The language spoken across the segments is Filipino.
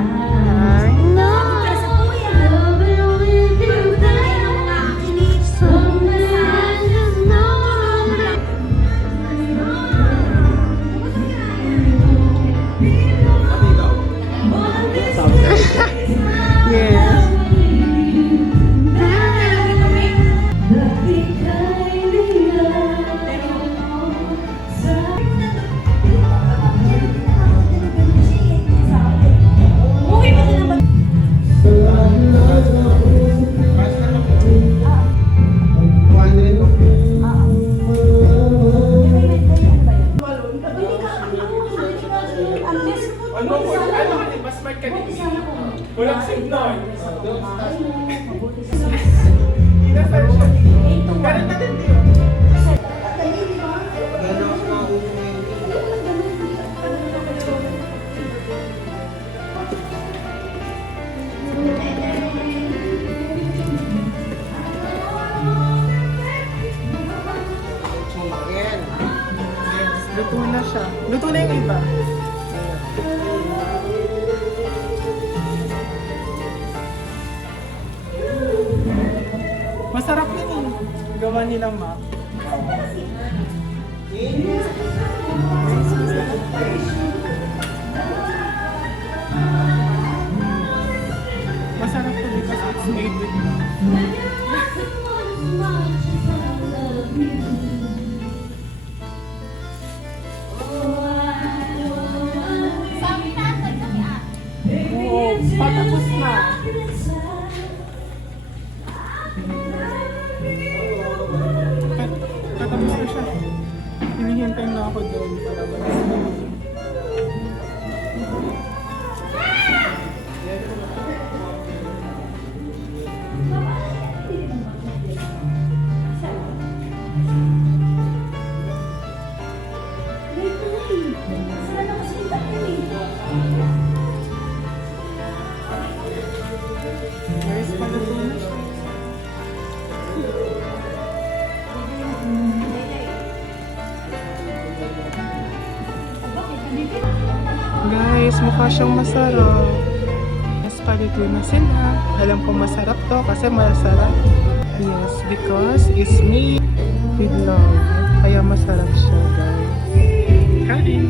I know. Yes. Ano po? Ano ka din? Mas smart ka din. Walang signal. Inasal siya. Ganun na din yun. Luto na siya. Luto na yung iba. Masarap yun eh. Gawa nilang ma. Masarap to because it's made with love. Oo, patapos na. Patapos na siya. Hinihintay na ako doon para mag-smoke. Guys, paluto na siya. Guys, mukha siyang masarap. Yes, paluto na sila. Alam ko masarap to kasi masarap. Yes, because it's made with love. Kaya masarap siya, guys. Kain!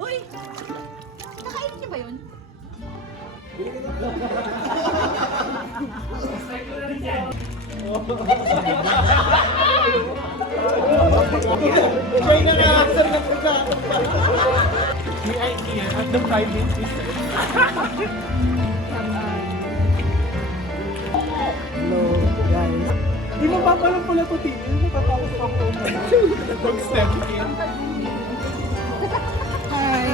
Uy! Nakain niyo ba yun? The idea at the private sister. Hello, guys. Di mo ba palang pala ito, Tito? Nakatapos ako. Mag-step in. Hi!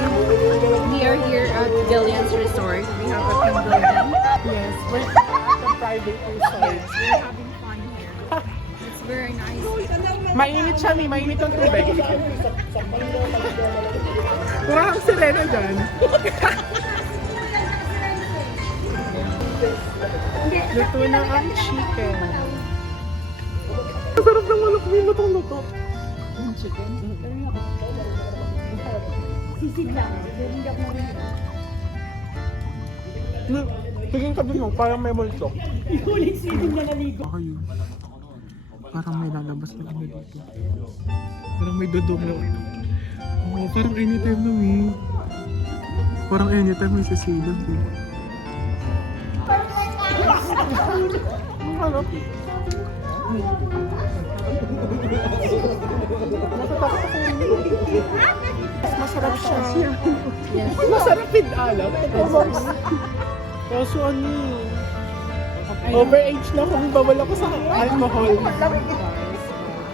We are here at Gillian's Resort. We have a pavilion. Yes, we're at the private resort. We're having fun here. It's very nice. Mainit siya, Mi. Mainit ang tubig. Pura kang sirena dyan. Luto na ang chicken. Masarap ng manok, Mi. Lutong-luto. Yung chicken? Sisig lang. Hindi ako narinig. Tingin ka din mo, parang may multo. Ihuling sisig na naligo. Ako yun. Parang may lalabas na kami dito. Parang may dudong na. Oh, parang anytime na, Mi. Parang anytime may sasilog eh. Ang harap. Natatakot ako. Masarap siya. Yes. Masarap with alam. Kaso ano eh. Overage na kung bawal ako sa alcohol.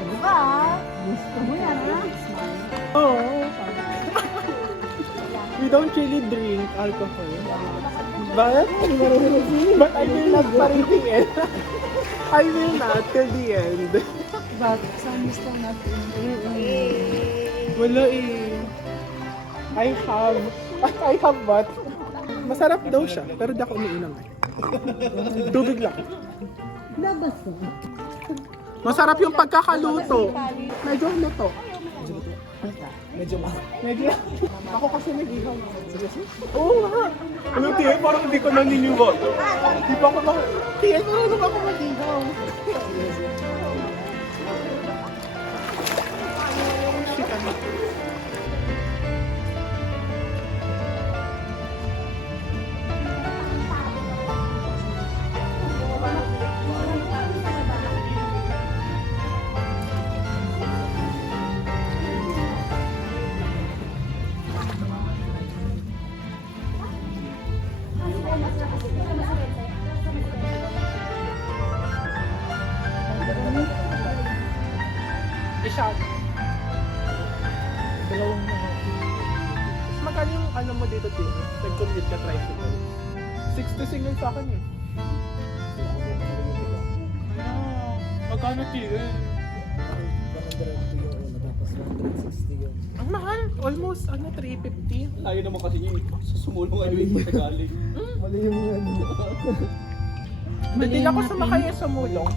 Diba? Gusto mo yan, ha? Oo. We don't really drink alcohol. But I will not pa rin the end. I will not till the end. But some still not Wala eh. I have what? Masarap daw siya, pero di ako umiinom eh. Tubig lang. Labas Masarap yung pagkakaluto. Medyo luto. Medyo. Ako kasi nag-ihaw. Oo nga. Ano, Tiel? Parang hindi ko naniniwala. Di ba ako Tiel, marunong ako mag-ihaw. Chicken. Ishot. Dalawang magkano yung ano mo dito, Tim? Nag-commute ka tricycle. 60 single sa akin eh. Magkano, Tim? Ang mahal. Almost, 350. Ayaw naman kasi niya. Sumulong nga yung Tagalog. Mali yung ano. Hindi ako sumakay sa mulong.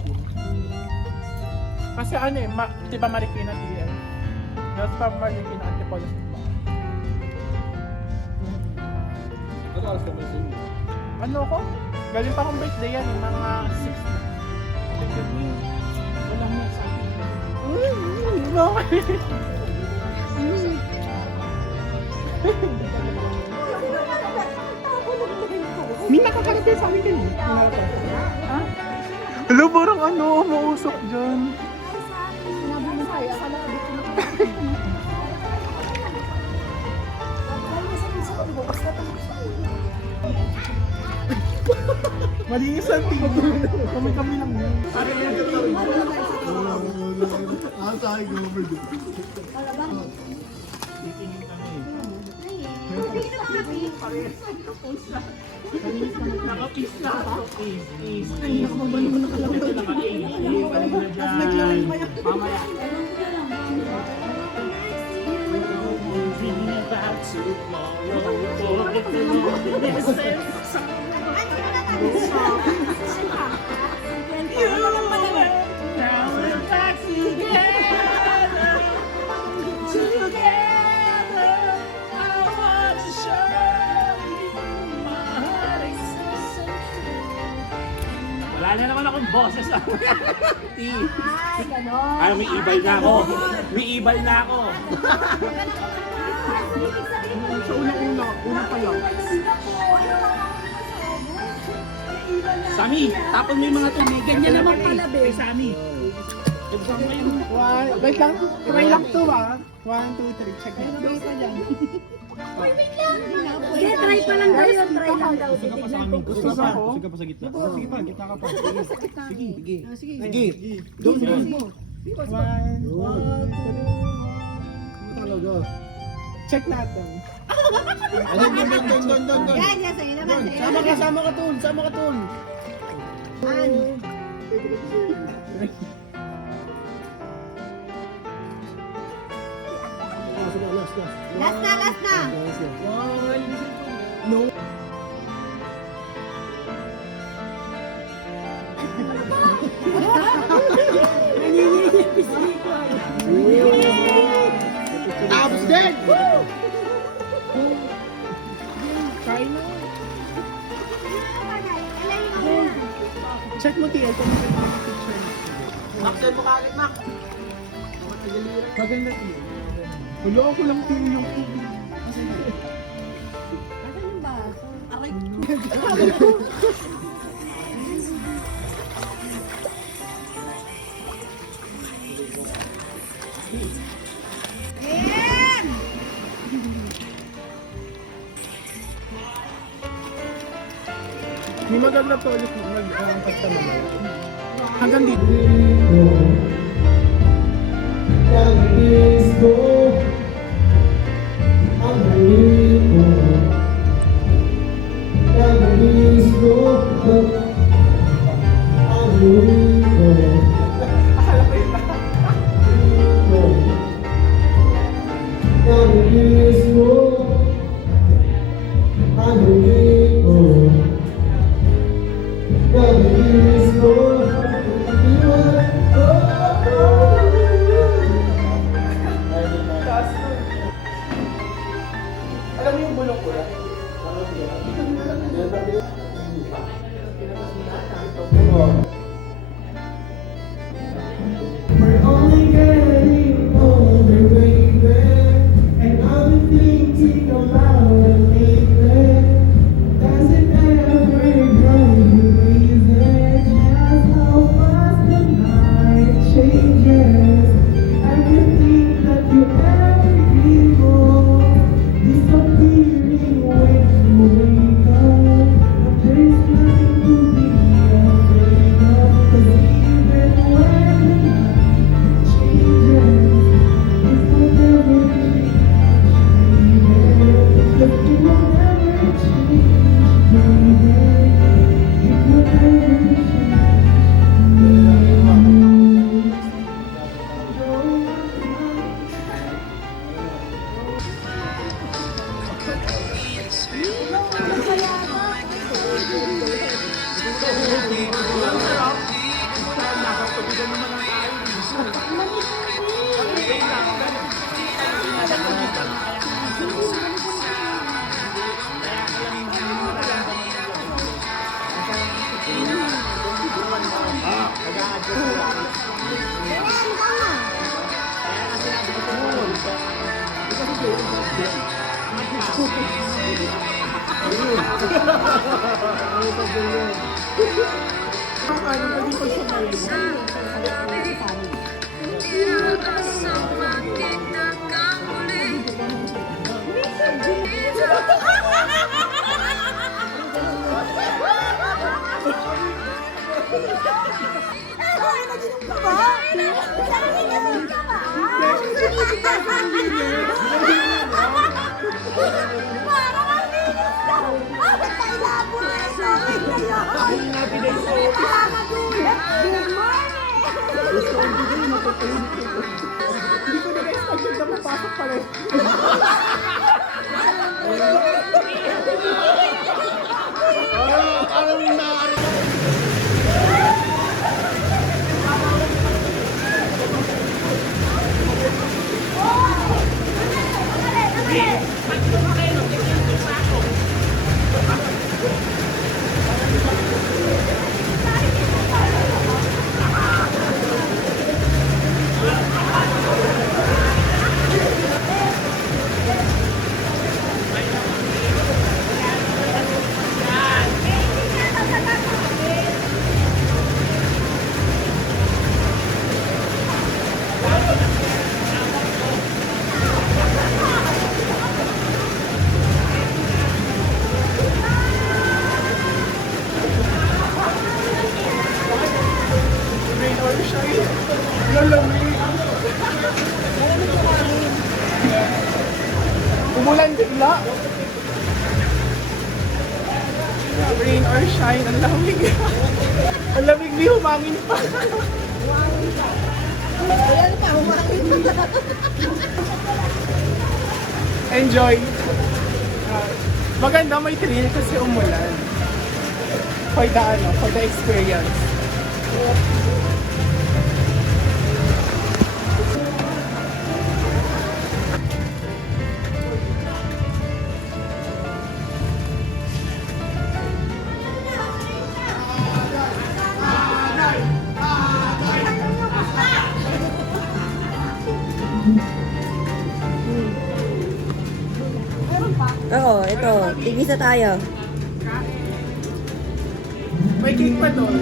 Kasi ano eh, diba Marikina DL? Tapos pa Marikina Antipolis ba? Ano oras ka ba sa'yo? Ano ko? Galing pa akong birthday yan, yung mga 6 na. Walang yan sa akin. Bakit? May nakakarating sa amin kanina. Ha? Hello, parang ano, mausok dyan. Malinis ang tingin. Kami lang yun. Tayo go. Nakapista ako. Wala na naman akong boses. Ano, may ibay na ako. May ibay na ako. Sa una pa lang. Sami, tapon mo yung mga to. May ganyan naman pala, be. Sami. Wait lang. Try lang to ah. 1, 2, 3. Check it. Sige, try pa lang daw yun. Try lang daw. Gusto mo ako? Sige pa sa gitna. Sige pa, gitna ka pa. Sige. Sige. Doon mo. 1, 2, 3. Talaga. Check natin. Doon. Yan, yan, sa'yo naman. Sama ka, Tol. Last na. No. Abs dead! China. Check mo TL kung may picture. Absent mo kagad, Mac. Maganda TL. Wala ako lang TL yung TV. May maganda to ulit mag-angkat ka mamaya. Hanggang dito. Go. Umulan bigla. Rain or shine, ang lamig. Ang lamig ni humangin pa. Ayan pa, humangin pa. Enjoy. Maganda, may thrill kasi umulan. For the experience. Ako, ito. Tigisa tayo. May cake pa doon.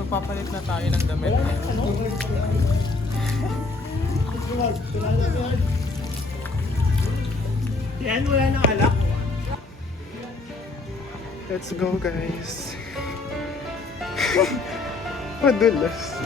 Magpapalit na tayo ng damit. Yan, wala nang alak. Let's go, guys. Madulas.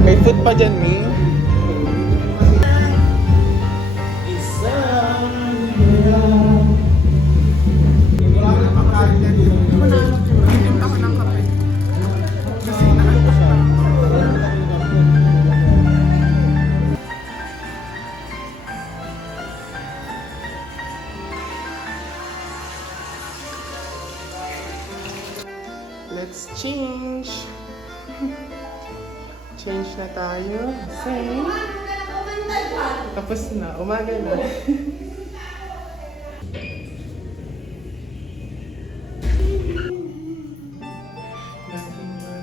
May food pa dyan, Mi. Nagpunta ko ng kape. let's change. Change na tayo. Kasi tapos na, umaga na.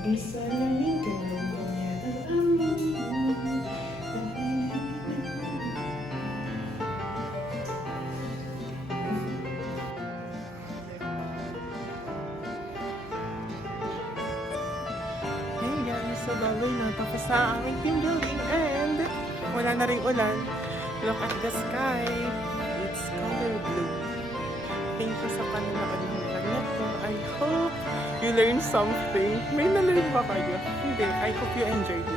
Isa lamig ka lang niya ang amin. Hey guys, so baloy na tapos sa aming team building and wala na ring ulan. Look at the sky. It's color blue. Thank you sa panonood ng vlog na to. I hope you learned something. May na-learn ba kayo? Hindi. I hope you enjoyed it.